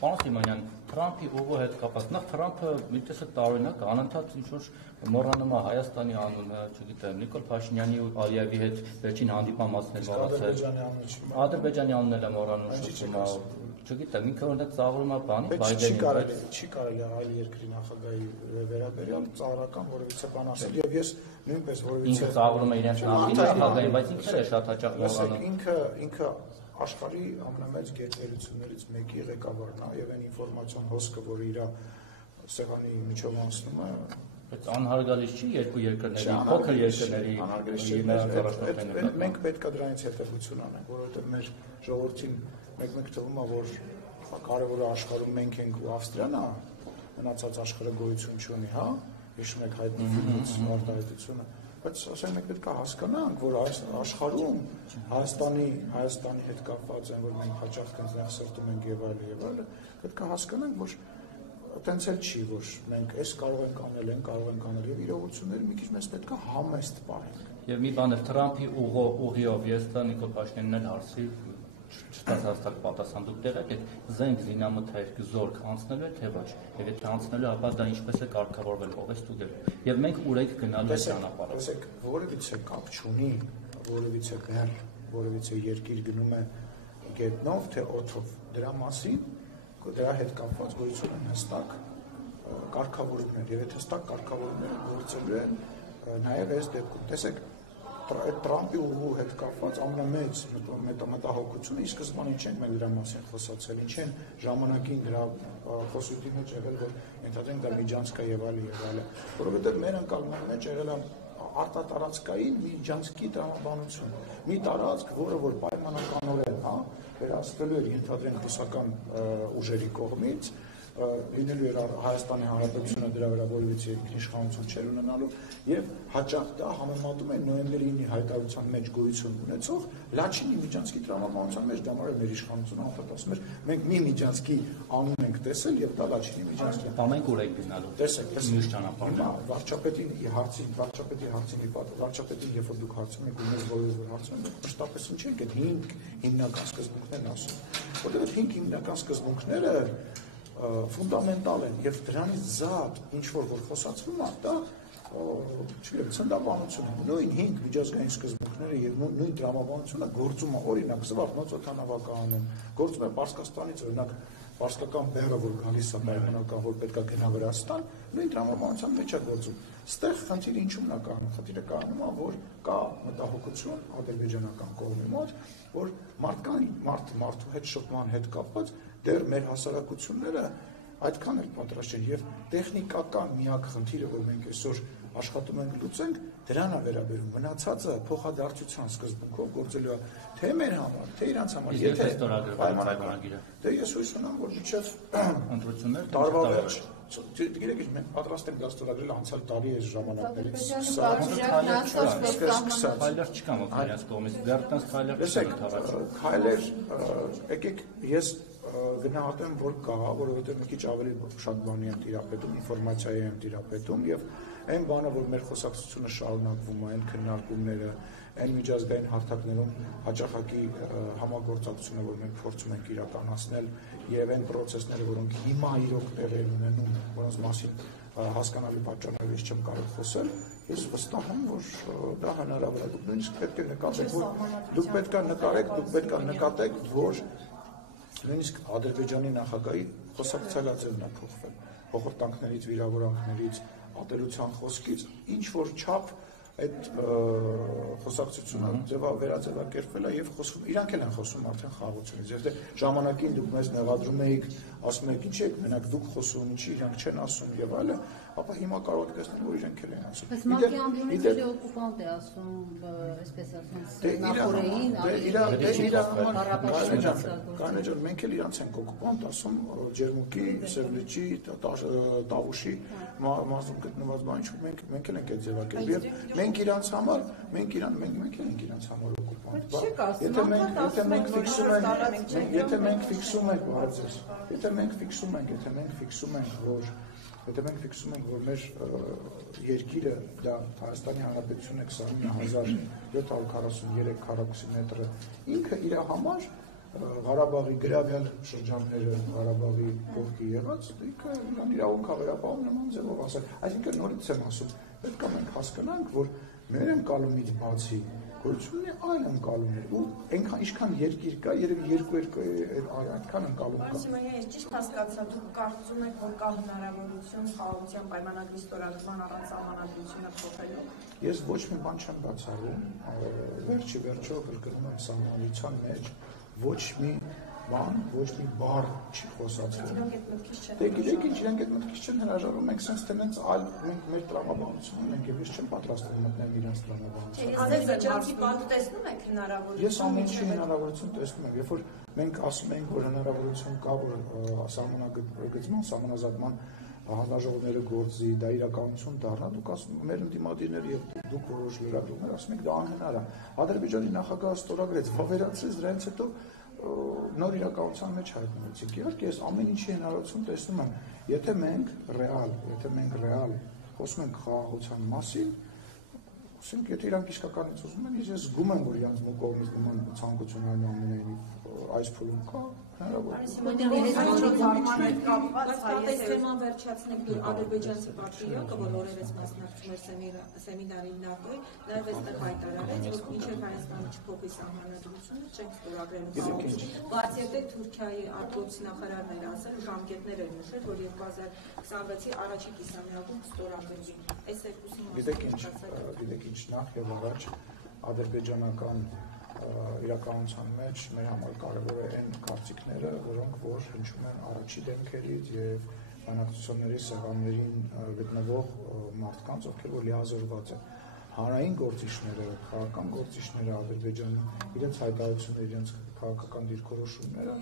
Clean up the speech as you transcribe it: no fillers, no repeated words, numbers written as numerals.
Պարոն Սիմոնյան, Թրամփի ուղու հետ կապված, նախ Թրամփը մի տեսակ տարօրինակ անընդհատ ինչ-որ մոռանում է Հայաստանի անունը, չգիտեմ, Նիկոլ Փաշինյանի ու Ալիևի հետ վերջին հանդիպամասն էլ մոռացել։ Ադրբեջանի անունն էլ մոռանում շփում, չգիտեմ, ինքը օրինակ ծաղրում է բանի Բայդենին։ Չի կարելի այլ երկրի նախագահի վերաբերյալ ծաղրական որևիցե բան ասել, եւ ես նույնպես որևիցե ինքը ծաղրում է իրենց նախագահին, բայց ինքը է շատ հաճախ մոռանում։ Ինքը աշխարհի ամենամեծ գերտերություններից մեկի ղեկավարն է եւ այն ինֆորմացիոն հոսքը, որը իր սեղանի միջով անցնում է, բայց անհարգալից չի երկու երկրների, փոքր երկրների անհարգալից։ Մենք պետք է դրանից հետևություն անենք, որովհետեւ մեր ժողովրդին մեկ-մեկ թվում է, որ կարևորը աշխարհում մենք ենք ու Ավստրիան է, մնացած աշխարհը գոյություն չունի, հա, հիշում եք հայտնի ֆիլմից արտահայտությունը, բայց ասենք մենք պետք է հասկանանք, որ աշխարհում Հայաստանի հետ կապված են, որ մենք հաճախ այնտեղ սրտում ենք եւ այլն, պետք է հասկանանք, որ այտենց էլ չի, որ մենք այս կարող ենք անել, կարող ենք անել եւ իրողությունները մի քիչ մեզ պետք է համեստ պահենք։ Եվ մի բան է Թրամփի ուղիով ես դա Նիկոլ Փաշինյանն էլ հարցի չստաց հաստատ պատասխան դուք տեղեք եք զենք զինամթերք զորք անցնելու է թե ոչ եւ եթե անցնելու ապա դա ինչպես է կարգավորվել ով է ստուգել եւ մենք ուրեք գնալու ճանապարհով տեսեք որևիցե կապ չունի որևիցե բեռ որևիցե երկիր գնում է գետնով թե օդով դրա մասին դրա հետ կապված գույցում են հստակ կարգավորումներ եւ այդ հստակ կարգավորումները գործելու են նաեւ այս դեպքում տեսեք Թրամփի ուղու հետ կապված ամենամեծ մտահոգությունը ի սկզբանե չենք մենք դրա մասին խոսացել, ինչ են ժամանակին դրա խոսույթի մեջ եղել, որ ընդհանրեն դա միջանցք է եւ այլն, որովհետեւ մեր ընկալման մեջ եղել է արտատարածքային միջանցքի տրամաբանություն, մի տարածք, որը որ պայմանականորեն, հա, վերահսկվելու էր ընդհանրեն ռուսական ուժերի կողմից լինելու էր Հայաստանի Հանրապետությունը դրա վրա որևիցե ինքնիշխանություն չէր ունենալու եւ հաճախ դա համեմատում են նոյեմբերի 9-ի հայտարարության մեջ գոյություն ունեցող Լաչինի միջանցքի տրամաբանության մեջ դա մեր իշխանությունը անդադ ասում էր մենք մի միջանցքի անուն ենք տեսել եւ դա Լաչինի միջանցքի ամենք ուր եք գնալու տեսեք մյուս ճանապարհը վարչապետի հարցին վարչապետին երբ որ դուք հարցում եք ու մեզ որ հարցում եք մշտապես ինչ եք այդ 5 հիմնական սկզբունքներն ասում որտեղ 5 հիմնական սկզբունքները ֆունդամենտալ են եւ դրանից զատ ինչ որ խոսացվում է դա չգիտեմ ցնդաբանություն է նույն 5 միջազգային սկզբունքները եւ նույն դրամաբանությունը գործում է օրինակ Զվարթնոց օդանավակայանում գործում է Պարսկաստանից օրինակ Պարսկական բեռը որ գալիս է պայմանական որ պետք է գնա Վրաստան նույն դրամաբանության մեջ է գործում ստեղ խնդիրը ինչու՞մն է կանում խնդիրը կանում է որ կա մտահոգություն ադրբեջանական կողմի մոտ որ մարդու հետ շփման հետ կապված դեռ մեր հասարակությունները այդքան էլ պատրաստ չեն եւ տեխնիկական միակ խնդիրը որ մենք այսօր աշխատում ենք լուծենք դրան է վերաբերում մնացածը փոխադարձության սկզբունքով գործելու է թե մեր համար թե իրանց համար եթե պայմանագիրը դե ես հույս ունեմ որ միջև ընտրություններ տարվա վերջ գիտեք մենք պատրաստ ենք դա ստորագրել անցյալ տարի այս ժամանակներից քայլեր չկան ոնց իրենց կողմից դեռ տես քայլեր չկան քայլեր եկեք ես գնահատեմ որ կա որովհետեւ մի քիչ ավելի շատ բանի են տիրապետում ինֆորմացիայի են տիրապետում եւ այն բանը որ մեր խոսակցությունը շարունակվում է այն քննարկումները այն միջազգային հարթակներում հաճախակի համագործակցությունը որ մենք փորձում ենք իրականացնել եւ այն process-ները որոնք հիմա իրոք տեղի են ունենում որոնց մասին հասկանալի պատճառներով ես չեմ կարող խոսել ես վստահ եմ որ դա հնարավոր է դուք նույնիսկ պետք է նկատեք որ դուք պետք է նկատեք որ նույնիսկ Ադրբեջանի նախագահի խոսակցությունն է փոխվել հողորտանքներից վիրավորանքներից ատելության խոսքից ինչ որ չափ այդ խոսակցությունը վերաձևակերպվել է եւ խոսում իրանք էլ են խոսում արդեն խաղաղությունից եւ դե ժամանակին դուք մեզ նեղադրում եք ասում եք ինչ եք մենակ դուք խոսում ինչի իրանք չեն ասում եւ այլն ապա հիմա կարող եք տեսնել որ իրանք էլ են ասում բայց մակի անդրումից օկուպանտ է ասում այսպես ասած նախորեին կանեջան մենք էլ իրանք ենք օկուպանտ ասում ջերմուկի սերլիճի տավուշի մասում գտնված բան ինչ մենք էլ ենք այդ ձևակերպել մենք իրանց համար մենք ենք իրանց համար օկուպանտ եթե մենք ֆիքսում ենք որ մեր երկիրը դա Հայաստանի Հանրապետությունը 29743 քառակուսի մետրը ինքը իր համար Ղարաբաղի գրավյալ շրջանները Ղարաբաղի կողքի եղած, իրան իրավունք հավերապահում նման ձևով ասել։ Այսինքն նորից եմ ասում, պետք է մենք հասկանանք, որ մեր ընկալումից բացի գոյություն ունի այլ ընկալումներ ու այնքան ինչքան երկիր կա, երևի երկու այդքան ընկալում կա։ Սիմոնյան, ես ճիշտ հասկացա, դուք կարծում եք, որ կա հնարավորություն խաղաղության պայմանագրի ստորագրման առանց սահմանադրությունը փոխելու։ Ես ոչ մի բան չեմ բացառում, վերջի վերջո կրկնում եմ սահմանադրության մեջ ոչ մի բան, ոչ մի բառ չի խոսացվում։ Դե գիտեք ինչ, իրենք այդ մտքից չեն հրաժարվում, մենք sense թե մենք այլ մենք մեր տրամաբանությունը մենք եւս չեմ պատրաստվում մտնել իրենց տրամաբանությունը։ Ադրբեջանցի բանը տեսնում եք հնարավորություն։ Ես ամեն ինչի հնարավորություն տեսնում եմ, երբ որ մենք ասում ենք, որ հնարավորություն կա, որ սահմանագծման, սահմանազատման հանձնաժողովները գործի, դա իրականություն դառնա, դուք ասում եք մեր ընդդիմադիրները եւ դուք որոշ լրագրողներ ասում եք դա անհնար է։ Ադրբեջանի նախագահը ստորագրեց, վավերացրեց, դրանից հետո նոր իրականության մեջ հայտնվեցիք։ Իհարկե ես ամեն ինչի հնարավորություն տեսնում եմ, եթե մենք ռեալ խոսում ենք խաղաղության մասին, ասենք եթե իրանք իսկականից ուզում են, ես զգում եմ, որ իրանք կողմից նման ցանկություն այնուամենայնիվ այս փուլում կա Այս թեման վերջացնենք դու ադրբեջանցի պատրիոտը, որ օրերս մասնակցում էր սեմինարին ՆԱՏՕ-ի, նաև այստեղ հայտարարեց, որ մինչև Հայաստանը չփոխի սահմանադրությունը, չենք ստորագրելու խաղաղություն։ Բացի այդ Թուրքիայի արտգործի նախարարն էր ասել, ժամկետներ էր նշել, որ 2026-ի առաջին կիսամյակում կստորագրվի։ Այս երկուսին գիտեք ինչ, նախ եւ առաջ ադրբեջանական իրականության մեջ մեր համար կարևոր է այն կարծիքները, որոնք որ հնչում են առաջի դեմքերից եւ բանակցությունների սեղաններին գտնվող մարդկանց, ովքեր որ լիազորված են։ Հանրային գործիչները, քաղաքական գործիչները Ադրբեջանում իրենց հայտարարությունները, իրենց քաղաքական դիրքորոշումները